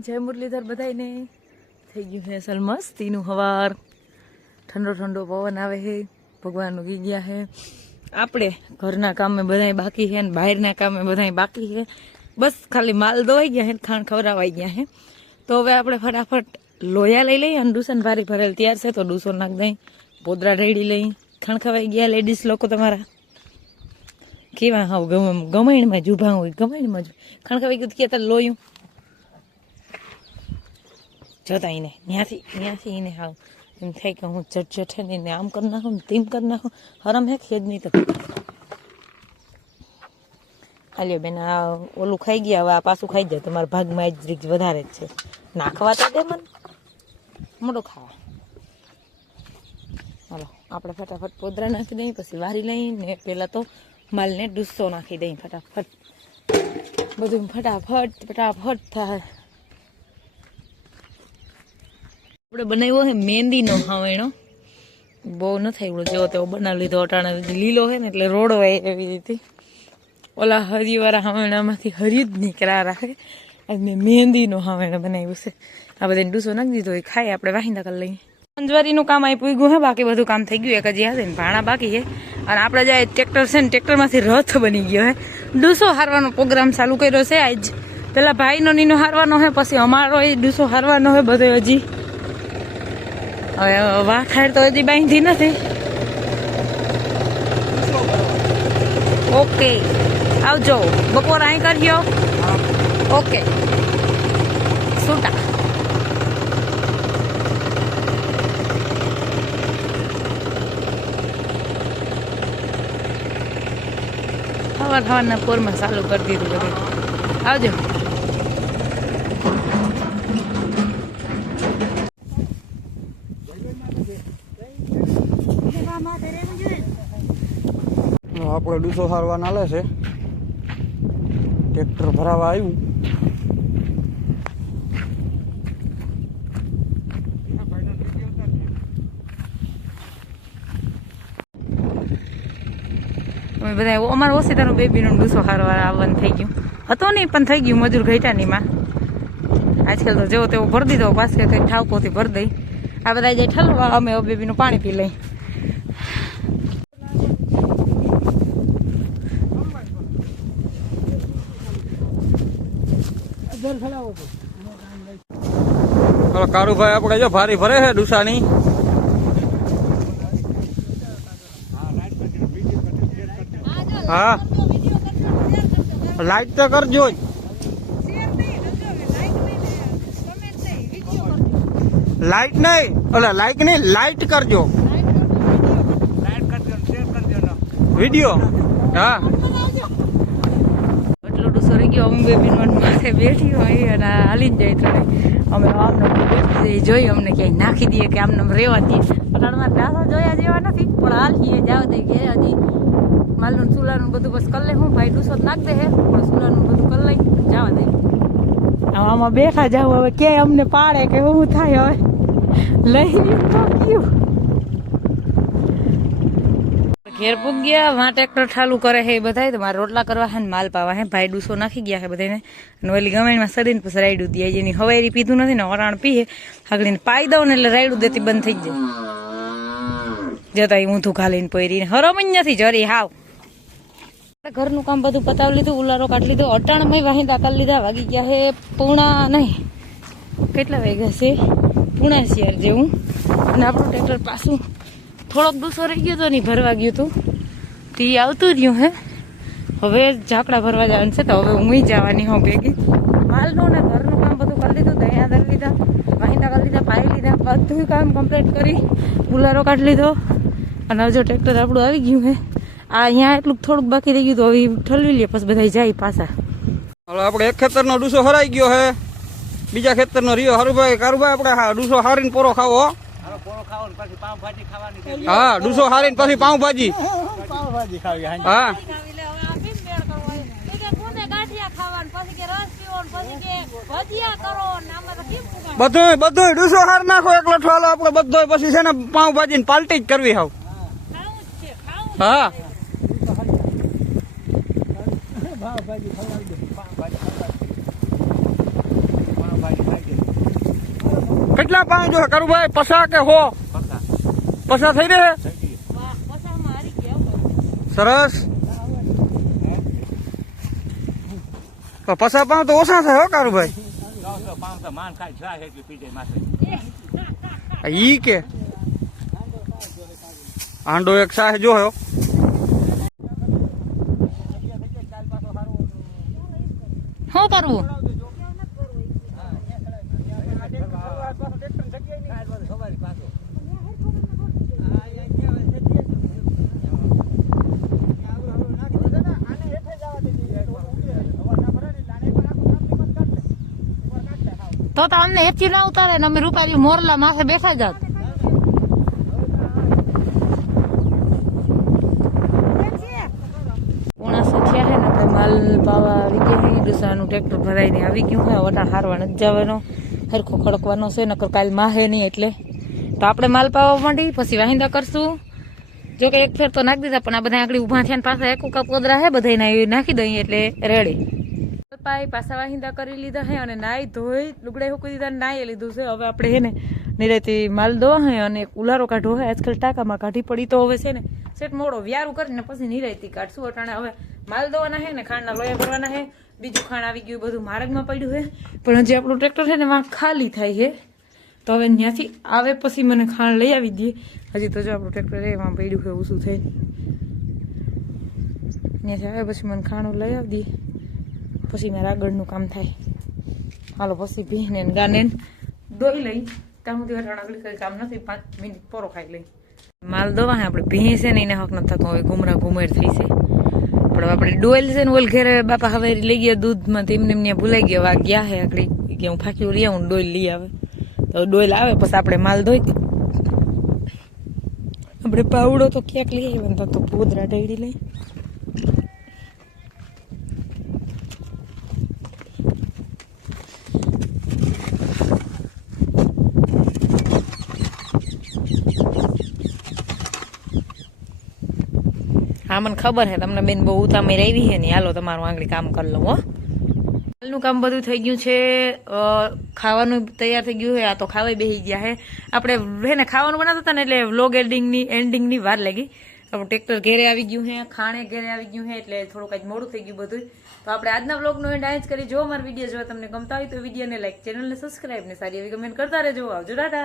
જય મુરલીધર બધાને થઈ ગયું છે અસલ મસ્તીનું હવાર. ઠંડો ઠંડો પવન આવે છે, ભગવાનનું ગી ગયા છે. આપણે ઘરના કામે બધાય બાકી છે ને બહારના કામે બધાય બાકી છે. બસ ખાલી માલ દોવાઈ ગયા છે ને ખાણ ખવડાવાઈ ગયા છે. તો હવે આપણે ફટાફટ લોયા લઈ લઈએ અને ડુસન ભારી ભરેલ તૈયાર છે, તો ડૂસો નાખ દઈ. પોદરા રેડી લઈ. ખાણ ખવાઈ ગયા લેડીઝ લોકો તમારા. કેવા હાવ ગમ, ગમાઈણમાં જુભા હોય, ગમાઈણમાં જ. ખાણ ખવાઈ ગયું કે લોયું? જોતા એને ત્યાંથી ત્યાંથી એને હાવ એમ થાય કે હું જટ ને એને આમ કરી નાખું તેમ કરી નાખું. હરમ હે ખેદ નહીં તો હાલ્યો બેન, આ ઓલું ખાઈ ગયા, હવે આ પાછું ખાઈ જાય. તમારા ભાગમાં જ રીક વધારે જ છે. નાખવા તો દે મને. મોટો ખાવા. હાલો, આપણે ફટાફટ પોદરા નાખી દઈએ, પછી વારી લઈને પહેલાં તો માલને ડુસ્સો નાખી દઈએ ફટાફટ. બધું ફટાફટ ફટાફટ થાય. આપણે બનાવ્યો છે મહેંદીનો હાવેણો. બહુ ન થાય જેવો તેવો બનાવી લીધો, અટાણે લીલો છે ને, એટલે રોડો હોય એવી રીતે. ઓલા હરિવાળા હાવેણામાંથી હરી જ નીકળ્યા રાખે અને મહેંદીનો હાવેણો બનાવ્યું છે. આ બધાને ડૂસો નાખી દીધો, એ ખાઈ આપણે વાહિંદા કરી લઈએ. અંજવારીનું કામ આવી પૂગ્યું હે બાકી બધું કામ થઈ ગયું, એક હજી હશે ને, ભાણા બાકી છે. અને આપણે જે ટ્રેક્ટર છે ને, ટ્રેક્ટરમાંથી રથ બની ગયો હે. ડૂસો હારવાનો પ્રોગ્રામ ચાલુ કર્યો છે આજ. પેલા ભાઈનો નીનો હારવાનો હે, પછી અમારો એ ડૂસો હારવાનો હે, બધો હજી. હવે વાખાર તો હજી બાંધી નથી. ઓકે. આવજો. બપોર અહીં કરજો. ઓકે. છૂટા. સવાર સવારના પોરમાં ચાલુ કરી દીધું બધું. આવજો. આપણે ડૂસો સારવા નાલે છે. ટ્રેક્ટર ભરાવા આવ્યું બધા અમારે ઓસીતાનું બેબીનું ડૂસો હારવા આવવાનું થઈ ગયું. હતો નહીં, પણ થઈ ગયું. મજૂર ઘટ્યા નહીં માં. આજકાલ તો જેવો તેવો ભરી દીધો પાસે કંઈક ઠાવકોથી ભરી દઈ. આ બધા જે ઠલવા, અમે બેબીનું પાણી પી લઈ. પેલો કારુભાઈ આપણે જો ભારી ભરે છે ડુસાની? હા? લાઈટ તો કરજો જ. લાઈટ નહીં ઓલા લાઈક નહીં લાઈટ કરજો. વીડિયો? હા. ડૂસો રહી ગયો અમે બેબી માથે બેઠી હોય અને હાલી જાય ત્રણે અમે આમને બેઠી જઈ અમને ક્યાંય નાખી દઈએ કે આમને આમ રહેવા દઈએ. અટાણમાં પ્યાસા જોયા જેવા નથી, પણ હાલીએ જાવ દઈ કે હજી. માલનું ચૂલાનું બધું બસ કરી લે હું, ભાઈ ડૂસો તો નાખ દે હે, પણ ચૂલાનું બધું કરી લઈ, જવા દે. આમાં બેઠા જાવ હવે ક્યાંય અમને પાડે કે હું થાય હવે. લઈ તો ઘેર પૂગ ગયા વાં ટ્રેક્ટર ઠાલું કરે એ બધાય, તો મારે રોટલા કરવા છે ને માલ પાવા હે. ભાઈ ડૂસો નાખી ગયા છે બધાને અને ઓલી ગમેણમાં સડીને પછી રાયડું દે જેની હવારી પીધું નથી ને વરાણ પીએ. આગળીને પાઈ દઉં ને એટલે રાયડું દેતી બંધ થઈ જાય. જતા ઊંધું ખાલીને પહેરીને હરમ જ નથી, જરી હાવ. ઘરનું કામ બધું પતાવી લીધું, ઉલારો કાઢી લીધો, અટાણમાં વાહી દાખલ લીધા, વાગી ગયા હે પૂણા નહીં. કેટલા વાગ્યા છે? પૂણા શિયાર જેવું. અને આપણું ટ્રેક્ટર પાછું થોડોક દૂસો રહી ગયો તો નહીં ભરવા ગયું હતું તે આવતું રહ્યું, હે. હવે ઝાકડા ભરવા જવાનું છે તો હવે હું જવાની હોઉં ભેગી. માલનું ને ઘરનું કામ બધું કરી દીધું દયા કરી લીધા વાહિંદા કરી લીધા, પાઈ લીધા, બધું કામ કમ્પ્લીટ કરી કુલરો કાઢી લીધો. અને હવે જો ટ્રેક્ટર આપણું આવી ગયું, હે. આ અહીંયા એટલું થોડુંક બાકી રહી ગયું તો હવે ઠલવી લે, પછી બધા જાય પાછા. હવે આપણે એક ખેતરનો ડૂસો હરાઈ ગયો, હે. બીજા ખેતરનો રહ્યો, હરુભાઈ, કારુભાઈ, આપણે ડૂસો હારીને પોરો ખાવો હો. હા ડૂસો હારીને પછી પાઉંભાજી. હા. બધું બધું ડૂસો હાર નાખો એકલો ઠાલો આપણે બધો પછી છે ને પાઉંભાજી પાલટી જ કરવી હાવ. હા. કેટલા પાઉં જો કરું ભાઈ પસા કે હો? પસા થઈ રહે સરસ. તો પસાર પાઉં તો ઓછા થાય હો, કારુભાઈ. ઈ કે. આંડો એક સાહ જો હો. શું કરવું તો તો અમને હેચી ના ઉતારે ને અમે રૂપારી મોરલા માથે બેઠા જાત માલ પાવા આવી ગયા ડુસાનું ટ્રેક્ટર ભરાઈને આવી ગયું હે. વટા હારવા નથી જવાનો. હરખો ખડકવાનો છે, નકર કાલ માહે નહીં એટલે. તો આપણે માલ પાવા માંડી, પછી વાહિંદા કરશું. જો કે તો નાખી દીધા, પણ આ બધા આગળ ઊભા થયા ને પાછા એક ઉકા કોદરા હે બધા નાખી દઈએ એટલે રેડી પાઈ પાછા વાહિંદા કરી લીધા હે અને નાઈ ધોઈ લુગડાઈ હુકી દીધા નાઈ લીધું છે. હવે આપણે હે ને નિરેતી માલ દો હે અને ઉલારો કાઢો હે. આજકાલ ટાંકામાં કાઢી પડી તો હવે છે ને સેટ મોડો વ્યારું કરીને પછી નિરાયતી કાઢશું. અટાણે હવે માલ દોવાના હે ને ખાંડના લોયા ભરવાના હે. બીજું ખાંડ આવી ગયું, બધું માર્ગમાં પડ્યું હે. પણ હજી આપણું ટ્રેક્ટર છે ને વાં ખાલી થાય છે તો હવે ત્યાંથી આવે પછી મને ખાંડ લઈ આવી દઈએ હજી તો જો આપણું ટ્રેક્ટર એમાં પડ્યું છે ઓછું થઈ ત્યાંથી આવે પછી મને ખાણું લઈ આવી દઈએ પછી મારા આગળનું કામ થાય. હાલો, પછી ભીને ગાને દોઈ લઈ. ત્યાં સુધી અટાણ આગળ કંઈ કામ નથી, પાંચ મિનિટ પોરો ખાઈ લઈ. માલ દોવા હે, આપણે ભીં છે ને, એને હક નથી થતો. હવે ગુમરા ગુમેર થઈ છે. પણ આપણે ડોયલ છે ને, ઓલ ઘેરે બાપા હવે લઈ ગયા દૂધમાં તેમને એમને ભૂલાઈ ગયા. વા ગયા હે આગળ. કે હું ફાંકી લઈ આવું ડોયલ લઈ આવે. તો ડોયલ આવે, પછી આપણે માલ ધોઈ આપણે પાવડો તો ક્યાંક લઈ આવ્યો તો પોદરા ઢેડી લઈ. મને ખબર છે, તમને બેન બહુ તમે રહી છે ને, હાલો તમારું આંગળી કામ કરી લઉં, હો. હાલનું કામ બધું થઈ ગયું છે ખાવાનું તૈયાર થઈ ગયું છે, આ તો ખાવાય બેસી ગયા છે. આપણે હે ને, ખાવાનું બનાવતા હતા ને, એટલે વ્લોગ એન્ડિંગની એન્ડિંગની વાર લાગી. આપણું ટ્રેક્ટર ઘેરે આવી ગયું છે, ખાણે ઘેરે આવી ગયું છે, એટલે થોડુંક આજ મોડું થઈ ગયું બધું. તો આપણે આજના વ્લોગનો એન્ડ આજ કરી જો અમારા વીડિયો જો તમને ગમતા હોય તો વિડીયોને લાઈક ચેનલને સબસ્ક્રાઈબ ને સારી એવી કમેન્ટ કરતા રહેજો. આવજો, ટાટા.